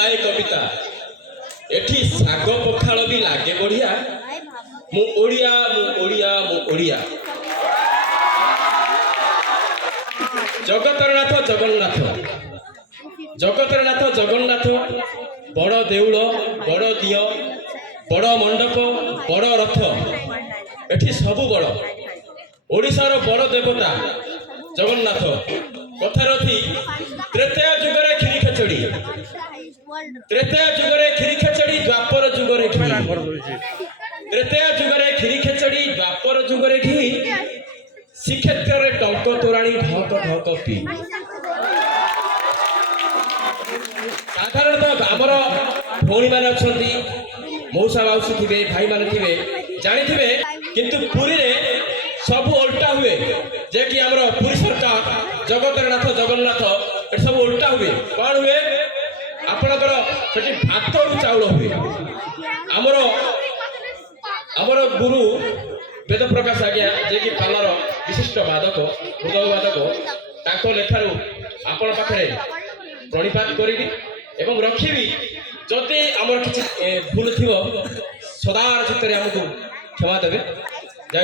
गाए कविता एठी साग पखाल भी लागे बढ़िया मु ओडिया मु ओडिया मु ओडिया जगतरनाथ जगन्नाथ जगतरनाथ जगन्नाथ बड़ देउल बड़ दिय बड़ मंडप बड़ रथ एठी सबु बड़ ओडिशार बड़ देवता जगन्नाथ कथार थी त्रेतया जुगरे खीरी खेचड़ी त्रेतया जुगरे खीरी खेचड़ी द्वापर जुगरे घी त्रेतया जुगरे खीरी खेचड़ी द्वापर जुगरे घी श्रीक्षेत्र रे टंक तोराणी ढक ढक पी साधारणतः आमर भौणी मान अच्छी मौसा माउसी थे भाई मान थे जानी थे किंतु पुरी रे सब उल्टा हुए जे कि आमर पुरी सरकार जगतरनाथ जगन्नाथ ये सब उल्टा हुए कौन हुए आपणकर सेठी भात चाउल हुए आमर आमर गुरु वेद प्रकाश आज्ञा जे कि पालार विशिष्ट वादक हृदय वादक ताको लेखारू आपण पाखरे प्रणिपात करी एवं रखी जदि आमर किसी भूल थी सदा चित्त आमको क्षमा देवे।